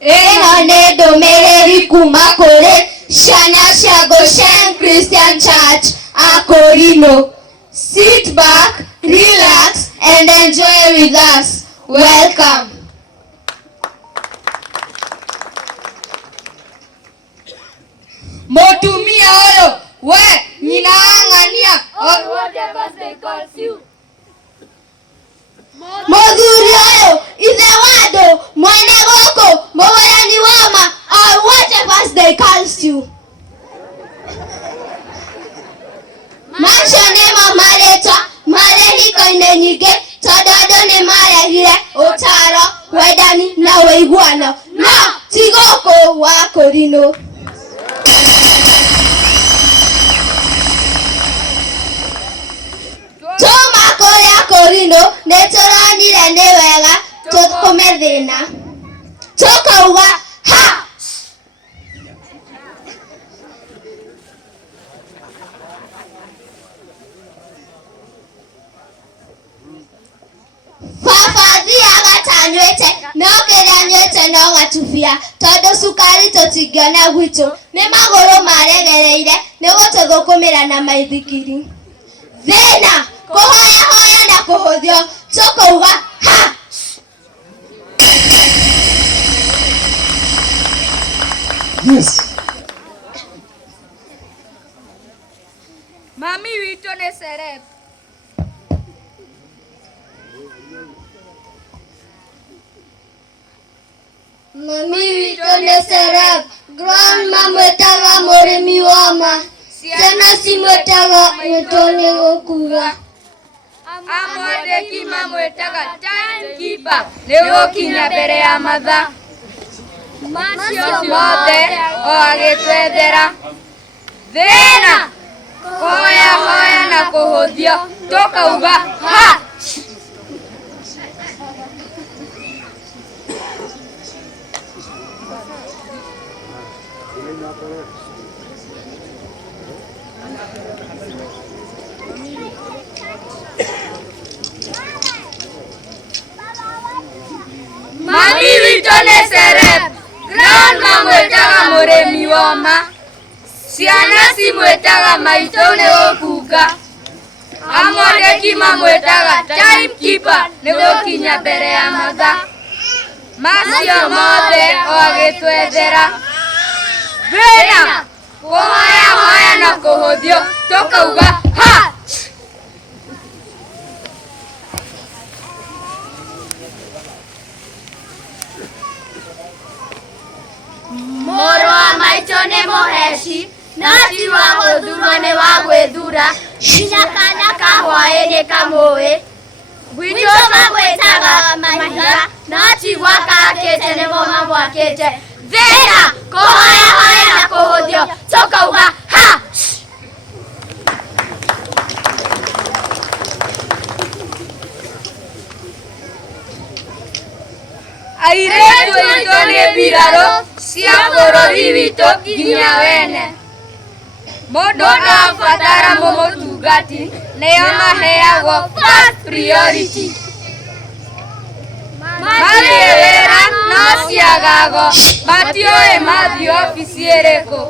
Ĩno nĩ ndũmĩrĩri kuma kũrĩ ciana cia Goshen Christian Church, Akurinu. Sit back, relax, and enjoy with us. Welcome. Motumia oyo, we, ninaangania, or whatever they call you. Modhuri oyo, ithe wado, mwene goko, mwarani wama, or whatever they call you. Macho nema mareta, marehiko ine nyige, tododo ne marehire, otaro, wedani na weiguano, na tigoko wa Akurinu. Toma kore Akurinu, neturonire ni wega, tukume thina. Tukauga, ha! No kĩrĩa nyuĩte no gatubia tondũ cukari tũtingĩona gwitũ nĩ magũrũ maregereire nĩ gũtũthũkũmĩra na maithikiri. Thĩna kũhoya hoya na kũhũthio tũkauga ha. Yes. Mami witũ nĩ celeb. Mami witũ nĩ celeb. Grandma mwĩtaga mũrĩmi wa ma. Ciana cimwĩtaga mwĩtũ gũkuga. Amwandĩki mamwĩtaga timekeeper nĩ gũkinya mbere ya mathaa. Macio mothe o agĩtwethera. Thĩna kũhoya hoya na kũhũthio tũkauga ha. Mami witũ nĩ celeb. Grandma mwĩtaga mũrĩmi wa ma. Ciana cimwĩtaga maitũ nĩ gũkunga. Amwandĩki mamwĩtaga timekeeper nĩ gũkinya mbere ya mathaa. Macio mothe o agĩtwethera. Thĩna kũhoya hoya na kũhũthio tũkauga ha. Mũrũ wa maitũ nĩ mũheci, no ti wa gũthurwo nĩ wa gwĩthura. Nginya kana ka hwaĩ-inĩ kamũĩ. Gwitũ magwĩtaga mahiga, no ti gwaka akĩte nĩmo mamwakĩte. Thĩna kũhoya hoya na kũhũthio tũkauga ha. Airĩtu aitũ nĩ mbirarũ cia bũrũri witũ nginya wene. Mũndũ abatara mũmũtungati nĩo maheagwo first priority. Marĩ wĩra no ciagago matiũĩ mathiĩ obici ĩrĩkũ.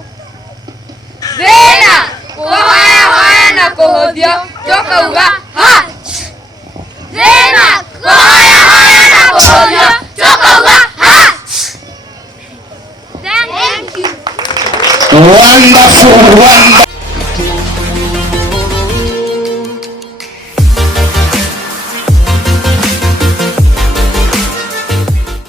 Thĩna kũhoya hoya na kũhũthio tũkauga ha. Thĩna kũhoya hoya na kũhũthio tũkauga ha. Thank you. Wonderful, wonderful.